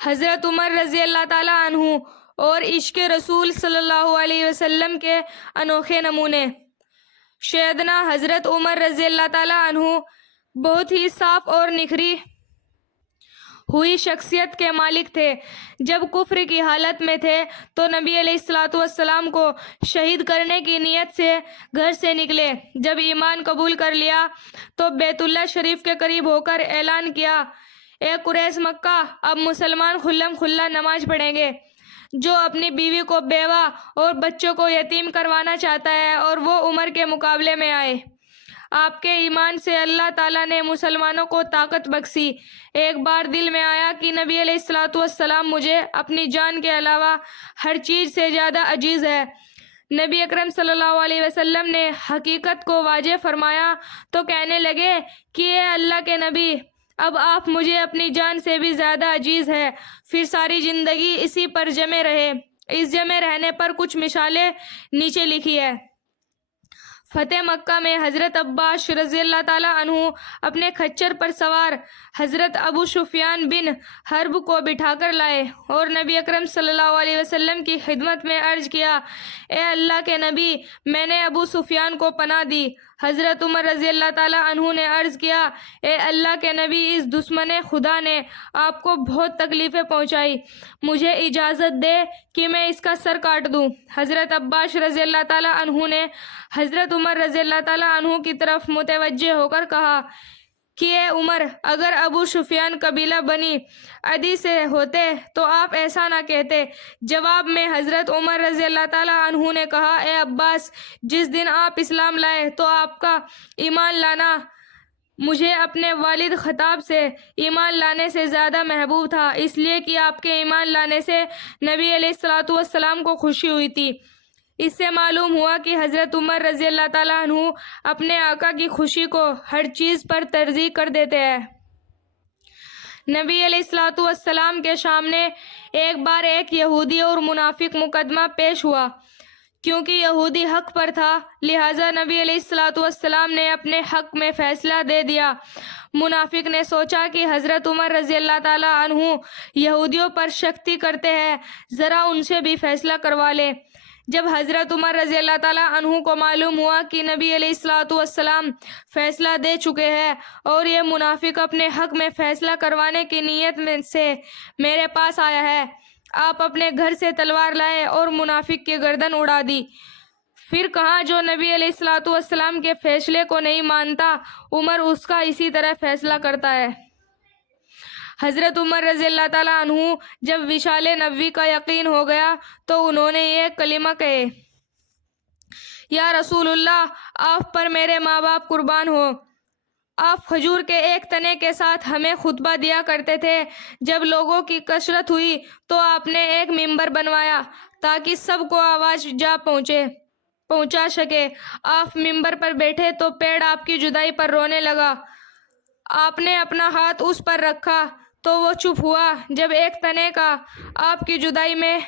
حضرت عمر رضی اللہ تعالیٰ عنہ اور عشق رسول صلی اللہ علیہ وسلم کے انوکھے نمونے۔ سیدنا حضرت عمر رضی اللہ تعالیٰ عنہ بہت ہی صاف اور نکھری ہوئی شخصیت کے مالک تھے۔ جب کفر کی حالت میں تھے تو نبی علیہ الصلوۃ والسلام کو شہید کرنے کی نیت سے گھر سے نکلے۔ جب ایمان قبول کر لیا تو بیت اللہ شریف کے قریب ہو کر اعلان کیا، اے قریش مکہ، اب مسلمان کھلم کھلا نماز پڑھیں گے۔ جو اپنی بیوی کو بیوہ اور بچوں کو یتیم کروانا چاہتا ہے اور وہ عمر کے مقابلے میں آئے۔ آپ کے ایمان سے اللہ تعالیٰ نے مسلمانوں کو طاقت بخشی۔ ایک بار دل میں آیا کہ نبی علیہ الصلوۃ والسلام مجھے اپنی جان کے علاوہ ہر چیز سے زیادہ عزیز ہے۔ نبی اکرم صلی اللہ علیہ وسلم نے حقیقت کو واضح فرمایا تو کہنے لگے کہ اے اللہ کے نبی، اب آپ مجھے اپنی جان سے بھی زیادہ عزیز ہے۔ پھر ساری زندگی اسی پر جمے رہے۔ اس جمے رہنے پر کچھ مثالیں نیچے لکھی ہے۔ فتح مکہ میں حضرت عباس رضی اللہ تعالیٰ عنہ اپنے کھچر پر سوار حضرت ابو سفیان بن حرب کو بٹھا کر لائے اور نبی اکرم صلی اللہ علیہ وسلم کی خدمت میں عرض کیا، اے اللہ کے نبی، میں نے ابو سفیان کو پناہ دی۔ حضرت عمر رضی اللہ تعالیٰ عنہ نے عرض کیا، اے اللہ کے نبی، اس دشمن خدا نے آپ کو بہت تکلیفیں پہنچائی، مجھے اجازت دے کہ میں اس کا سر کاٹ دوں۔ حضرت عباس رضی اللہ تعالیٰ عنہ نے حضرت عمر رضی اللہ تعالیٰ عنہ کی طرف متوجہ ہو کر کہا کہ اے عمر، اگر ابو سفیان قبیلہ بنی عدی سے ہوتے تو آپ ایسا نہ کہتے۔ جواب میں حضرت عمر رضی اللہ تعالیٰ عنہ نے کہا، اے عباس، جس دن آپ اسلام لائے تو آپ کا ایمان لانا مجھے اپنے والد خطاب سے ایمان لانے سے زیادہ محبوب تھا، اس لیے کہ آپ کے ایمان لانے سے نبی علیہ الصلوۃ والسلام کو خوشی ہوئی تھی۔ اس سے معلوم ہوا کہ حضرت عمر رضی اللہ تعالیٰ عنہ اپنے آقا کی خوشی کو ہر چیز پر ترجیح کر دیتے ہیں۔ نبی علیہ الصلوۃ والسلام کے سامنے ایک بار ایک یہودی اور منافق مقدمہ پیش ہوا۔ کیونکہ یہودی حق پر تھا لہٰذا نبی علیہ الصلوۃ والسلام نے اپنے حق میں فیصلہ دے دیا۔ منافق نے سوچا کہ حضرت عمر رضی اللہ تعالیٰ عنہ یہودیوں پر سختی کرتے ہیں، ذرا ان سے بھی فیصلہ کروا لے۔ جب حضرت عمر رضی اللہ تعالیٰ عنہ کو معلوم ہوا کہ نبی علیہ الصلوۃ والسلام فیصلہ دے چکے ہیں اور یہ منافق اپنے حق میں فیصلہ کروانے کی نیت سے میرے پاس آیا ہے، آپ اپنے گھر سے تلوار لائے اور منافق کی گردن اڑا دی۔ پھر کہا، جو نبی علیہ الصلوۃ والسلام کے فیصلے کو نہیں مانتا، عمر اس کا اسی طرح فیصلہ کرتا ہے۔ حضرت عمر رضی اللہ تعالیٰ عنہ جب وصال نبوی کا یقین ہو گیا تو انہوں نے یہ کلمہ کہے، یا رسول اللہ، آپ پر میرے ماں باپ قربان ہوں۔ آپ کھجور کے ایک تنے کے ساتھ ہمیں خطبہ دیا کرتے تھے۔ جب لوگوں کی کثرت ہوئی تو آپ نے ایک ممبر بنوایا تاکہ سب کو آواز جا پہنچا سکے۔ آپ ممبر پر بیٹھے تو پیڑ آپ کی جدائی پر رونے لگا۔ آپ نے اپنا ہاتھ اس پر رکھا تو وہ چپ ہوا۔ جب ایک تنے کا آپ کی جدائی میں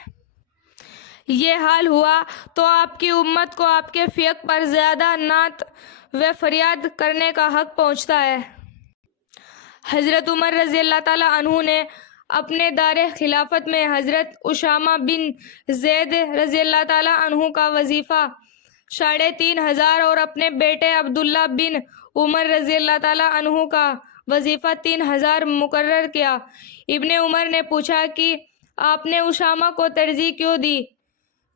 یہ حال ہوا تو آپ کی امت کو آپ کے فیق پر زیادہ نعت و فریاد کرنے کا حق پہنچتا ہے۔ حضرت عمر رضی اللہ تعالیٰ عنہ نے اپنے دار خلافت میں حضرت اسامہ بن زید رضی اللہ تعالیٰ عنہ کا وظیفہ 3500 اور اپنے بیٹے عبداللہ بن عمر رضی اللہ تعالیٰ عنہ کا وظیفہ 3000 مقرر کیا۔ ابن عمر نے پوچھا کہ آپ نے اسامہ کو ترجیح کیوں دی؟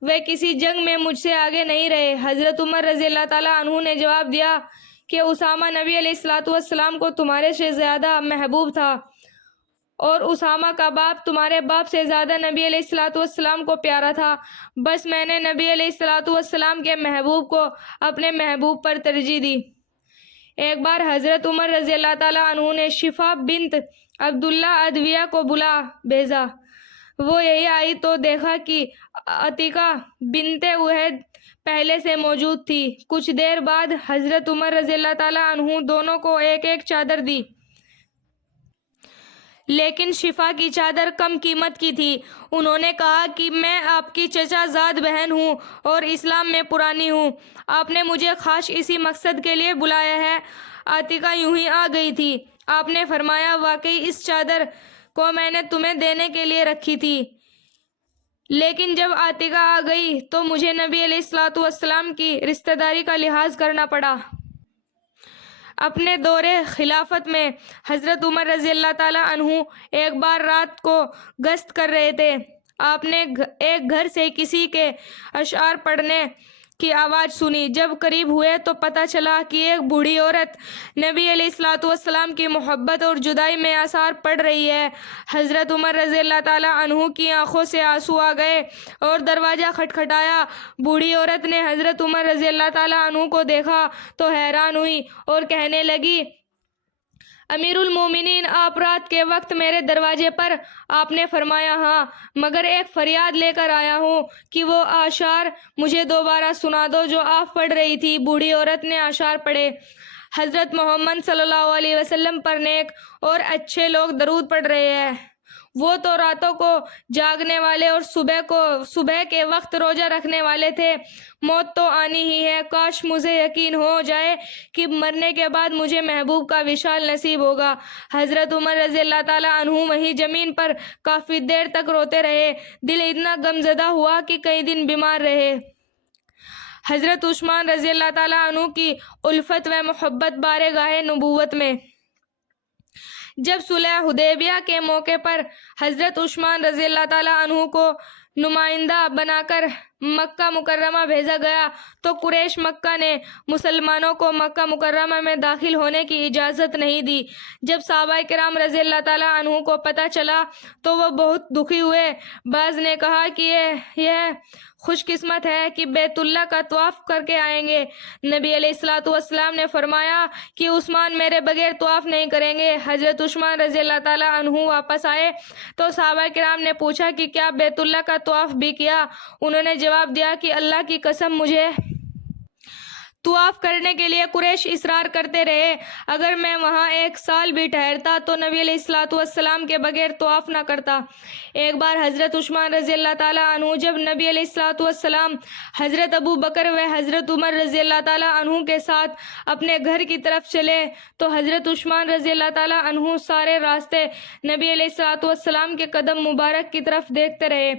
وہ کسی جنگ میں مجھ سے آگے نہیں رہے۔ حضرت عمر رضی اللہ تعالیٰ عنہ نے جواب دیا کہ اسامہ نبی علیہ الصلوۃ والسلام کو تمہارے سے زیادہ محبوب تھا اور اسامہ کا باپ تمہارے باپ سے زیادہ نبی علیہ الصلوۃ والسلام کو پیارا تھا، بس میں نے نبی علیہ الصلوۃ والسلام کے محبوب کو اپنے محبوب پر ترجیح دی۔ ایک بار حضرت عمر رضی اللہ تعالیٰ عنہ نے شفا بنت عبداللہ ادویہ کو بلا بھیجا۔ وہ یہی آئی تو دیکھا کہ عتیقہ بنت وحید پہلے سے موجود تھی۔ کچھ دیر بعد حضرت عمر رضی اللہ تعالیٰ عنہ دونوں کو ایک ایک چادر دی، لیکن شفا کی چادر کم قیمت کی تھی۔ انہوں نے کہا کہ میں آپ کی چچا زاد بہن ہوں اور اسلام میں پرانی ہوں، آپ نے مجھے خاص اسی مقصد کے لیے بلایا ہے۔ عتیقہ یوں ہی آ گئی تھی۔ آپ نے فرمایا، واقعی اس چادر کو میں نے تمہیں دینے کے لیے رکھی تھی، لیکن جب عاتقہ آ گئی تو مجھے نبی علیہ الصلوۃ والسلام کی رشتہ داری کا لحاظ کرنا پڑا۔ اپنے دور خلافت میں حضرت عمر رضی اللہ تعالیٰ عنہ ایک بار رات کو گشت کر رہے تھے۔ آپ نے ایک گھر سے کسی کے اشعار پڑھنے کی آواز سنی۔ جب قریب ہوئے تو پتہ چلا کہ ایک بوڑھی عورت نبی علیہ الصلوۃ والسلام کی محبت اور جدائی میں اشعار پڑھ رہی ہے۔ حضرت عمر رضی اللہ تعالیٰ عنہ کی آنکھوں سے آنسو آ گئے اور دروازہ کھٹکھٹایا۔ بوڑھی عورت نے حضرت عمر رضی اللہ تعالیٰ عنہ کو دیکھا تو حیران ہوئی اور کہنے لگی، امیر المومنین، آپ رات کے وقت میرے دروازے پر؟ آپ نے فرمایا، ہاں، مگر ایک فریاد لے کر آیا ہوں کہ وہ اشعار مجھے دوبارہ سنا دو جو آپ پڑھ رہی تھی۔ بوڑھی عورت نے اشعار پڑھے۔ حضرت محمد صلی اللہ علیہ وسلم پر نیک اور اچھے لوگ درود پڑھ رہے ہیں۔ وہ تو راتوں کو جاگنے والے اور صبح کے وقت روزہ رکھنے والے تھے۔ موت تو آنی ہی ہے، کاش مجھے یقین ہو جائے کہ مرنے کے بعد مجھے محبوب کا وصال نصیب ہوگا۔ حضرت عمر رضی اللہ تعالیٰ عنہ وہیں زمین پر کافی دیر تک روتے رہے۔ دل اتنا غمزدہ ہوا کہ کئی دن بیمار رہے۔ حضرت عثمان رضی اللہ تعالیٰ عنہ کی الفت و محبت بارگاہ نبوت میں جب صلح حدیبیہ کے موقع پر حضرت عثمان رضی اللہ تعالیٰ عنہ کو نمائندہ بنا کر مکہ مکرمہ بھیجا گیا تو قریش مکہ نے مسلمانوں کو مکہ مکرمہ میں داخل ہونے کی اجازت نہیں دی۔ جب صحابہ کرام رضی اللہ تعالیٰ عنہ کو پتہ چلا تو وہ بہت دکھی ہوئے۔ بعض نے کہا کہ یہ خوش قسمت ہے کہ بیت اللہ کا طواف کر کے آئیں گے۔ نبی علیہ الصلوۃ والسلام نے فرمایا کہ عثمان میرے بغیر طواف نہیں کریں گے۔ حضرت عثمان رضی اللہ تعالیٰ عنہ واپس آئے تو صحابہ کرام نے پوچھا کہ کیا بیت اللہ کا طواف بھی کیا؟ انہوں نے جواب دیا کہ اللہ کی قسم مجھے طواف کرنے کے لیے قریش اصرار کرتے رہے، اگر میں وہاں ایک سال بھی ٹھہرتا تو نبی علیہ الصلوۃ والسلام کے بغیر طواف نہ کرتا۔ ایک بار حضرت عثمان رضی اللہ تعالیٰ عنہ جب نبی علیہ الصلوۃ والسلام حضرت ابو بکر و حضرت عمر رضی اللہ تعالیٰ عنہ کے ساتھ اپنے گھر کی طرف چلے تو حضرت عثمان رضی اللہ تعالیٰ عنہ سارے راستے نبی علیہ الصلوۃ والسلام کے قدم مبارک کی طرف دیکھتے رہے۔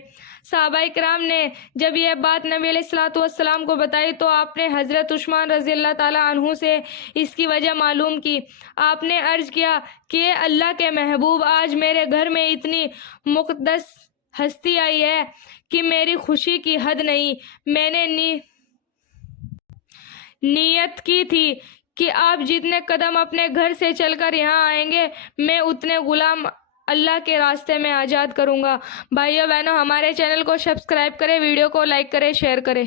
صحابہ کرام نے جب یہ بات نبی علیہ الصلوۃ والسلام کو بتائی تو آپ نے حضرت عثمان رضی اللہ تعالیٰ عنہ سے اس کی وجہ معلوم کی۔ آپ نے عرض کیا کہ اے اللہ کے محبوب، آج میرے گھر میں اتنی مقدس ہستی آئی ہے کہ میری خوشی کی حد نہیں۔ میں نے نیت کی تھی کہ آپ جتنے قدم اپنے گھر سے چل کر یہاں آئیں گے میں اتنے غلام اللہ کے راستے میں آزاد کروں گا۔ بھائیو بہنوں، ہمارے چینل کو سبسکرائب کریں، ویڈیو کو لائک کریں، شیئر کریں۔